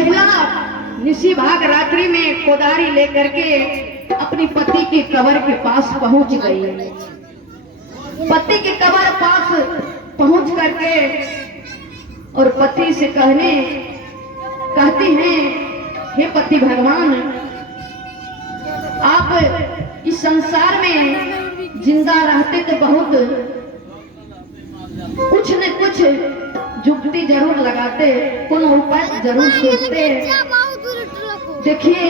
महिला निशी भाग रात्रि में कोदारी लेकर के अपनी पति के कब्र के पास पहुंच गई। पति के कब्र पास पहुंच करके और पति से कहती हैं, हे पति भगवान, आप इस संसार में जिंदा रहते तो बहुत कुछ न कुछ जुक्ति जरूर लगाते, कोई उपाय जरूर सोचते। देखिए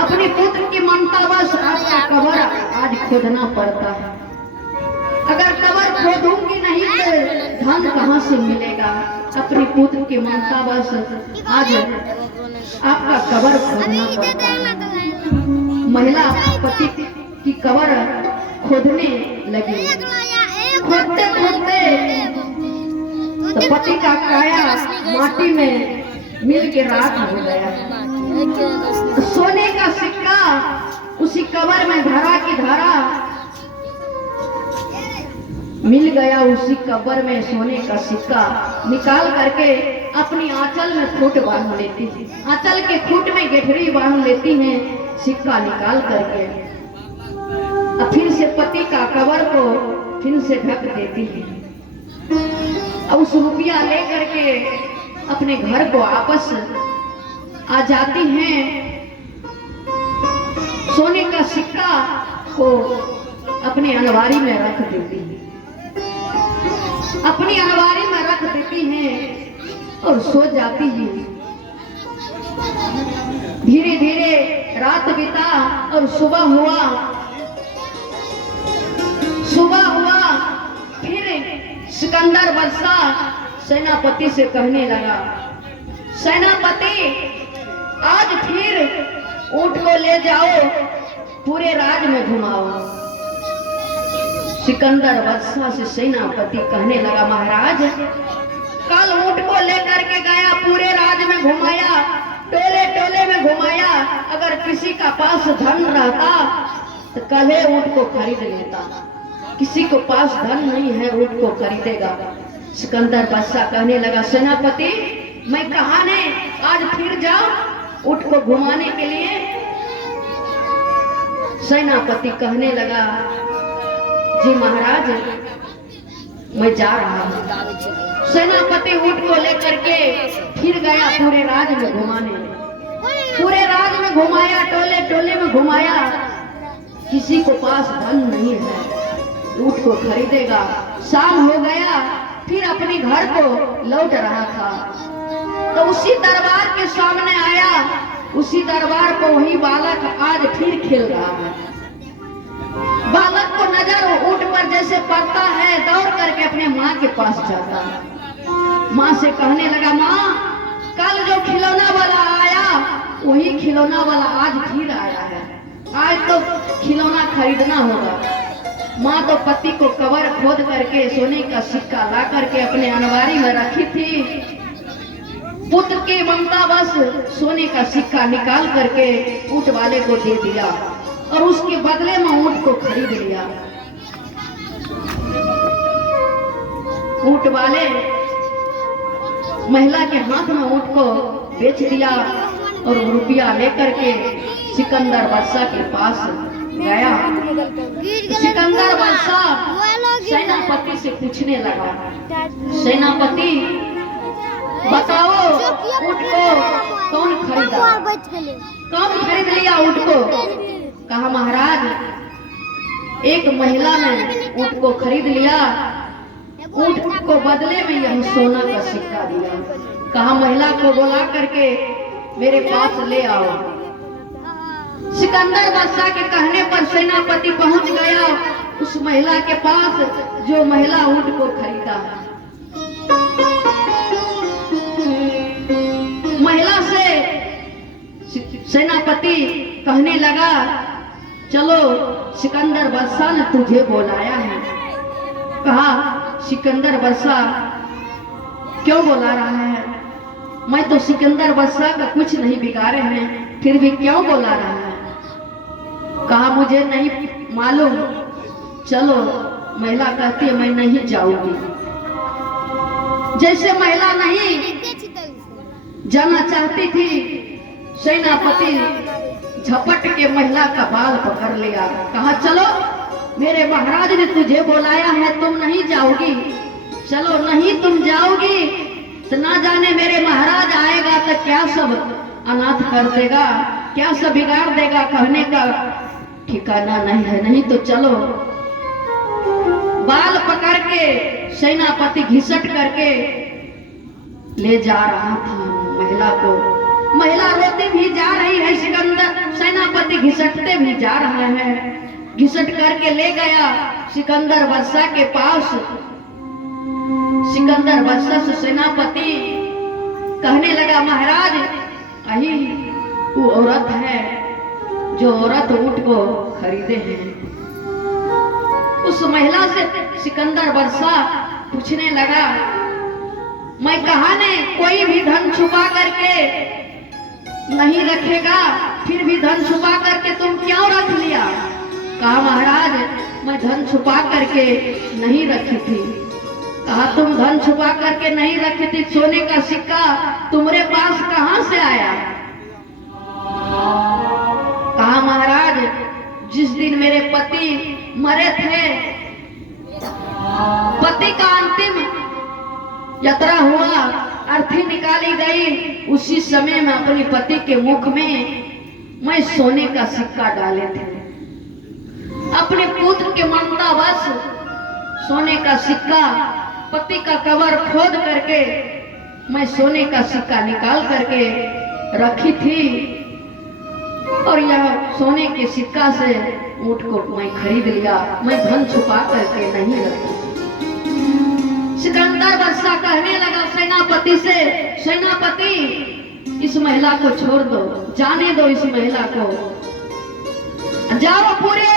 अपने पुत्र की ममतावश आपका कब्र आज खोदना पड़ता है। अगर कब्र खोदूंगी नहीं तो धन कहाँ से मिलेगा? अपने पुत्र की ममतावश आज आपका कब्र खोदना पड़ता है। महिला पति की कब्र खोदने लगी। खोदते खोदते तो पति का काया माटी में मिल के राख हो गया। सोने का सिक्का उसी कब्र में धरा की धरा मिल गया। उसी कब्र में सोने का सिक्का निकाल करके अपनी आंचल में खूंट बांध लेती है। आंचल के खूंट में गेठरी बांध लेती हैं सिक्का निकाल करके। अब फिर से पति का कब्र को फिर से ढक देती है। अब उस रुपया लेकर के अपने घर को वापस आ जाती हैं। सोने का सिक्का को अपने अलमारी में रख देती है। अपनी अलमारी में रख देती हैं और सो जाती है। धीरे धीरे रात बीता और सुबह हुआ। फिर सिकंदर बादशाह सेनापति से कहने लगा, सेनापति आज फिर ऊंट को ले जाओ, पूरे राज में घुमाओ। सिकंदर बादशाह से सेनापति कहने लगा, महाराज कल ऊंट को लेकर के गया, पूरे राज में घुमाया, टोले टोले में घुमाया। अगर किसी का पास धन रहता तो कल ही ऊंट को खरीद लेता। किसी को पास धन नहीं है, ऊंट को खरीदेगा। सिकंदर बादशाह कहने लगा, सेनापति मैं कहा ने आज फिर जाओ ऊंट को घुमाने के लिए। सेनापति कहने लगा, जी महाराज मैं जा रहा हूँ। सेनापति ऊंट को लेकर के फिर गया पूरे राज में घुमाने। पूरे राज में घुमाया, टोले टोले में घुमाया। किसी को पास धन नहीं है, ऊंट को खरीदेगा। शाम हो गया, फिर अपने घर को लौट रहा था तो उसी दरबार के सामने आया। उसी दरबार को वही बालक आज फिर खेल रहा है। बालक को नजर ऊंट पर जैसे पड़ता है, दौड़ करके अपने माँ के पास जाता है। माँ से कहने लगा, माँ कल जो खिलौना वाला आया वही खिलौना वाला आज फिर आया है, आज तो खिलौना खरीदना होगा। माँ तो पति को कब्र खोद करके सोने का सिक्का ला करके अपने अलमारी में रखी थी। पुत्र के ममतावश सोने का सिक्का निकाल करके ऊंट वाले को दे दिया और उसके बदले में ऊंट को खरीद लिया। ऊंट वाले महिला के हाथ में ऊंट को बेच दिया और रुपया लेकर के सिकंदर बादशाह के पास गया। सिकंदर बादशाह सेनापति से पूछने लगा, सेनापति बताओ ऊंट को कौन खरीदा? कौन खरीद लिया ऊंट को? कहा महाराज एक महिला ने ऊंट को खरीद लिया, ऊंट को बदले में यह सोना का सिक्का दिया। कहा महिला को बुला करके मेरे पास ले आओ। सिकंदर बादशाह के कहने पर सेनापति पहुंच गया उस महिला के पास जो महिला ऊंट को खरीदा। महिला से सेनापति कहने लगा, चलो सिकंदर बादशाह ने तुझे बुलाया है। कहा सिकंदर बादशाह क्यों बुला रहा है? मैं तो सिकंदर बादशाह का कुछ नहीं बिगाड़े हैं, फिर भी क्यों बुला रहा है? कहा मुझे नहीं मालूम, चलो। महिला कहती है मैं नहीं जाऊंगी। जैसे महिला नहीं जाना चाहती थी, सेनापति झपट के महिला का बाल पकड़ लिया, कहा चलो मेरे महाराज ने तुझे बुलाया है, तुम नहीं जाओगी, चलो नहीं तुम जाओगी तो ना जाने मेरे महाराज आएगा तो क्या सब अनाथ कर देगा, क्या सब बिगाड़ देगा, कहने का ठिकाना नहीं है, नहीं तो चलो। बाल पकड़ के सेनापति घिसट करके ले जा रहा था महिला को। महिला रोती भी जा रही है, सिकंदर सेनापति घिसटते भी जा रहा है। घिसट करके ले गया सिकंदर बादशाह के पास। सिकंदर बादशाह से सेनापति कहने लगा, महाराज अही वो औरत है जो औरत ऊंट को खरीदे हैं। उस महिला से सिकंदर बादशाह पूछने लगा, मैं कहा ने कोई भी धन छुपा करके नहीं रखेगा, फिर भी धन छुपा करके तुम क्यों रख लिया? कहा महाराज मैं धन छुपा करके नहीं रखी थी। कहा तुम धन छुपा करके नहीं रखी थी, सोने का सिक्का तुम्हारे पास कहां से आया? कहा महाराज जिस दिन मेरे पति मरे थे, पति का अंतिम यात्रा हुआ, अर्थी निकाली गई, उसी समय में अपने पति के मुख में मैं सोने का सिक्का डाले थे। अपने पुत्र के ममतावश सोने का सिक्का, पति का कबर खोद करके मैं सोने का सिक्का निकाल करके रखी थी, और यह सोने के सिक्का से ऊंट को मैं खरीद लिया, मैं धन छुपा करके नहीं रखी। सिकंदर बादशाह कहने लगा सेनापति से, सेनापति इस महिला को छोड़ दो, जाने दो इस महिला को, जाओ पूरे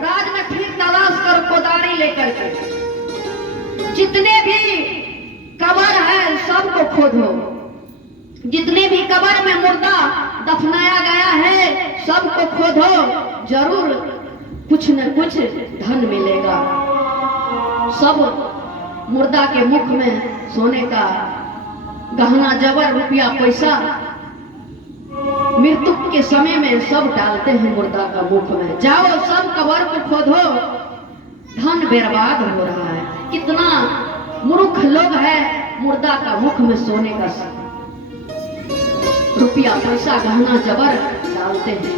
राज में फिर तलाश करो कोदारी लेकर के, जितने भी कब्र है सबको खोदो, जितने भी कब्र में मुर्दा दफनाया गया है सबको खोदो, जरूर कुछ न कुछ धन मिलेगा। सब मुर्दा के मुख में सोने का गहना जबर रुपया पैसा मृत्यु के समय में सब डालते हैं मुर्दा का मुख में। जाओ सब कब्र को खोदो, धन बर्बाद हो रहा है। कितना मूर्ख लोग है, मुर्दा का मुख में सोने का रुपया पैसा गहना जबर डालते हैं,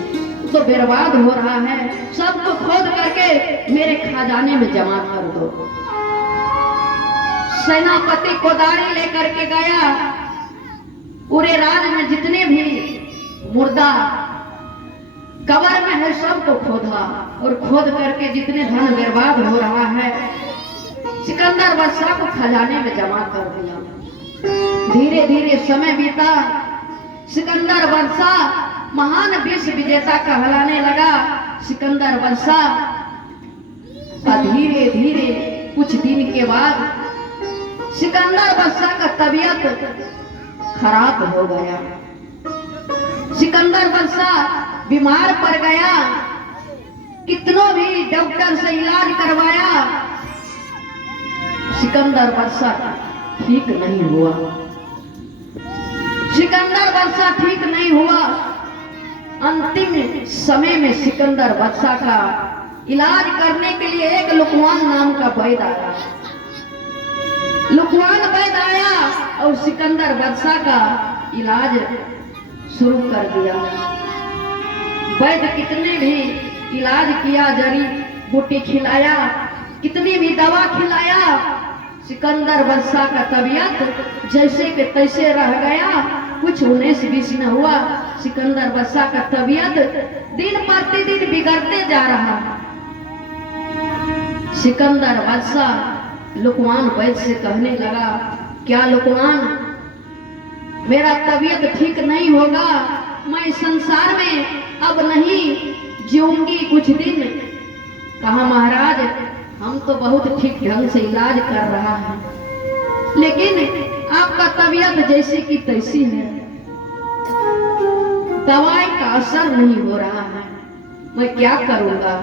तो बर्बाद हो रहा है। सबको खोद करके मेरे खजाने में जमा कर दो। सेनापति कोदारी लेकर के गया, पूरे राज में जितने भी मुर्दा कब्र में है सबको खोदा, और खोद करके जितने धन बर्बाद हो रहा है सिकंदर बादशाह को खजाने में जमा कर दिया। धीरे धीरे समय बीता, सिकंदर बादशाह महान विश्व विजेता कहलाने लगा। सिकंदर बादशाह धीरे धीरे कुछ दिन के बाद सिकंदर बादशाह का तबीयत खराब हो गया। सिकंदर बादशाह बीमार पड़ गया, कितनों भी डॉक्टर से इलाज करवाया, सिकंदर बादशाह ठीक नहीं हुआ। सिकंदर बादशाह ठीक नहीं हुआ। अंतिम समय में सिकंदर बादशाह का इलाज करने के लिए एक लुकमान नाम का वैद्य आया। लुकमान वैद्य आया और सिकंदर बादशाह का इलाज शुरू कर दिया। वैद्य कितने भी इलाज किया, जड़ी बूटी खिलाया, कितनी भी दवा खिलाया, सिकंदर बादशाह का तबीयत जैसे के तैसे रह गया, कुछ 19-20 न हुआ। सिकंदर बादशाह का तबीयत दिन प्रतिदिन बिगड़ते जा रहा। सिकंदर बादशाह लुकमान वैद्य से कहने लगा, क्या लुकमान, मेरा तबीयत ठीक नहीं होगा, मैं संसार में अब नहीं जीऊंगी कुछ दिन। कहा महाराज हम तो बहुत ठीक ढंग से इलाज कर रहा है, लेकिन आपका तबीयत जैसे की तैसी है, दवाई का असर नहीं हो रहा है, मैं क्या करूंगा?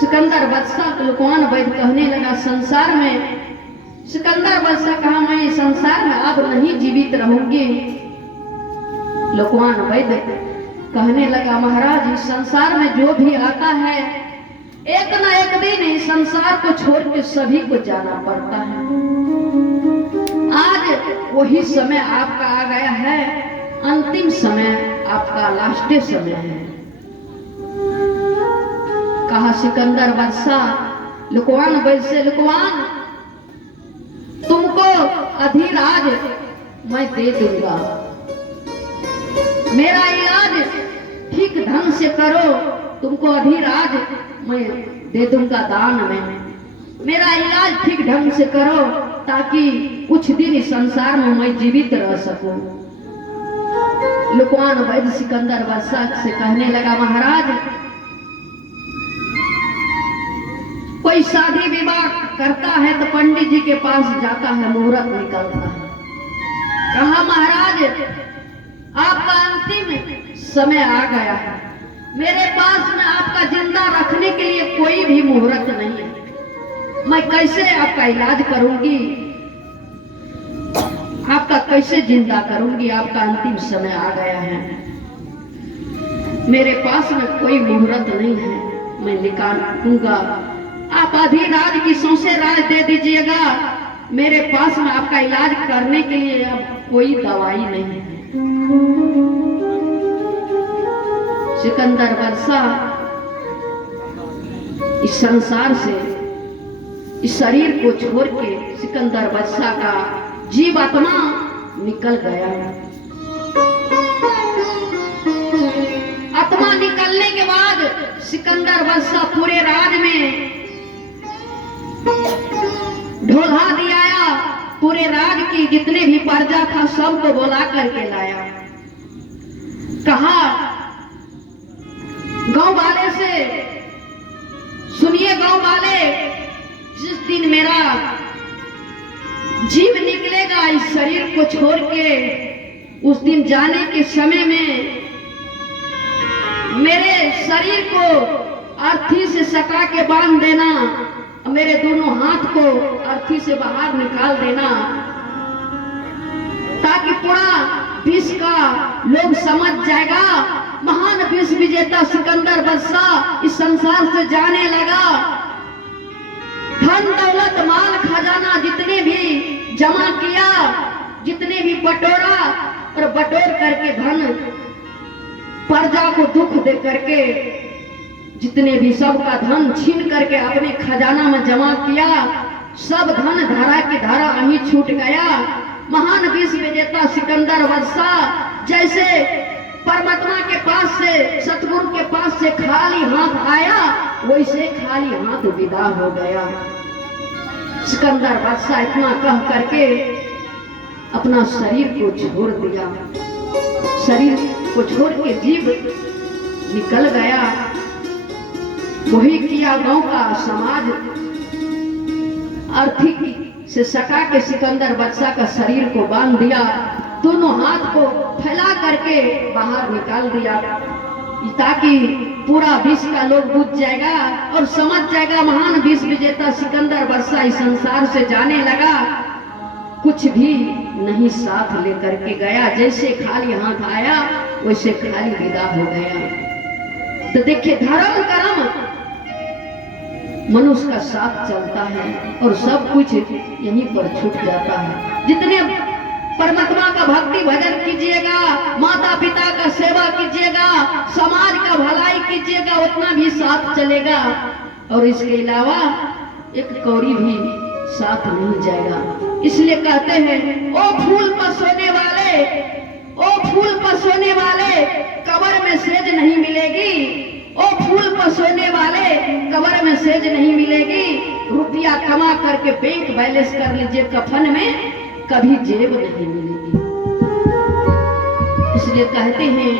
सिकंदर बादशाह लुकमान वैद्य कहने लगा, संसार में सिकंदर बादशाह कहा मैं इस संसार में अब नहीं जीवित रहूंगी। लोकवान वैद्य कहने लगा महाराज इस संसार में जो भी आता है एक ना एक दिन इस संसार को छोड़ के सभी को जाना पड़ता है। आज वही समय आपका आ गया है, अंतिम समय आपका लास्ट समय है। कहा सिकंदर बादशाह लुकवान वैद्य से लुकवान तुमको अधिराज मैं दे दूंगा, मेरा इलाज ठीक ढंग से करो, तुमको अधिराज मैं दे दूंगा दान में, मेरा इलाज ठीक ढंग से करो ताकि कुछ दिन इस संसार में मैं जीवित रह सकूं। लुकवान वैद्य सिकंदर बादशाह से कहने लगा महाराज कोई शादी विवाह करता है तो पंडित जी के पास जाता है, मुहूर्त निकलता है। कहा महाराज आपका अंतिम समय आ गया है, मेरे पास में आपका जिंदा रखने के लिए कोई भी मुहूर्त नहीं है, मैं कैसे आपका इलाज करूंगी, आपका कैसे जिंदा करूंगी, आपका अंतिम समय आ गया है, मेरे पास में कोई मुहूर्त नहीं है, मैं निकाल दूंगा, आप अधिराज की सौंसे राज दे दीजिएगा, मेरे पास में आपका इलाज करने के लिए अब कोई दवाई नहीं है। सिकंदर बादशाह इस संसार से इस शरीर को छोड़ के सिकंदर बादशाह का जीव आत्मा निकल गया। आत्मा निकलने के बाद सिकंदर बादशाह पूरे राज में ढोला दिया, पूरे राज की जितने भी प्रजा था सबको बुला करके लाया। कहा गांव वाले से सुनिए, गांव वाले जिस दिन मेरा जीव निकलेगा इस शरीर को छोड़ के, उस दिन जाने के समय में मेरे शरीर को अर्थी से सटा के बांध देना, मेरे दोनों हाथ को अर्थी से बाहर निकाल देना, ताकि पूरा विश्व का लोग समझ जाएगा महान विश्व विजेता सिकंदर बादशाह इस संसार से जाने लगा। धन दौलत माल खजाना जितने भी जमा किया, जितने भी बटोरा और बटोर करके धन प्रजा को दुख दे करके जितने भी सबका धन छीन करके अपने खजाना में जमा किया, सब धन धारा की धारा वहीं छूट गया। महान विश्व विजेता सिकंदर बादशाह जैसे परमात्मा के पास से, सतगुरु के पास से खाली हाथ आया, वैसे खाली हाथ विदा हो गया। सिकंदर बादशाह इतना कह करके अपना शरीर को छोड़ दिया, शरीर को छोड़ के जीव निकल गया। वही किया गांव का समाज आर्थिक से सटा के सिकंदर बादशाह का शरीर को बांध दिया, दोनों हाथ को फैला करके बाहर निकाल दिया, ताकि पूरा विश्व का लोग बुझ जाएगा और समझ जाएगा महान विश्व विजेता सिकंदर बादशाह इस संसार से जाने लगा, कुछ भी नहीं साथ लेकर के गया, जैसे खाली हाथ आया वैसे खाली विदा हो गया। तो देखिए धर्म कर्म मनुष्य का साथ चलता है और सब कुछ यहीं पर छूट जाता है। जितने परमात्मा का भक्ति भजन कीजिएगा, माता पिता का सेवा कीजिएगा, समाज का भलाई कीजिएगा, उतना भी साथ चलेगा, और इसके अलावा एक कौड़ी भी साथ नहीं जाएगा। इसलिए कहते हैं ओ फूल पर सोने वाले, ओ फूल पर सोने वाले कब्र में सेज नहीं मिलेगी, ओ फूल पर सोने वाले कब्र में सेज नहीं मिलेगी। रुपया कमा करके बैंक बैलेंस कर लीजिए, कफन में कभी जेब नहीं मिलेगी। इसलिए कहते हैं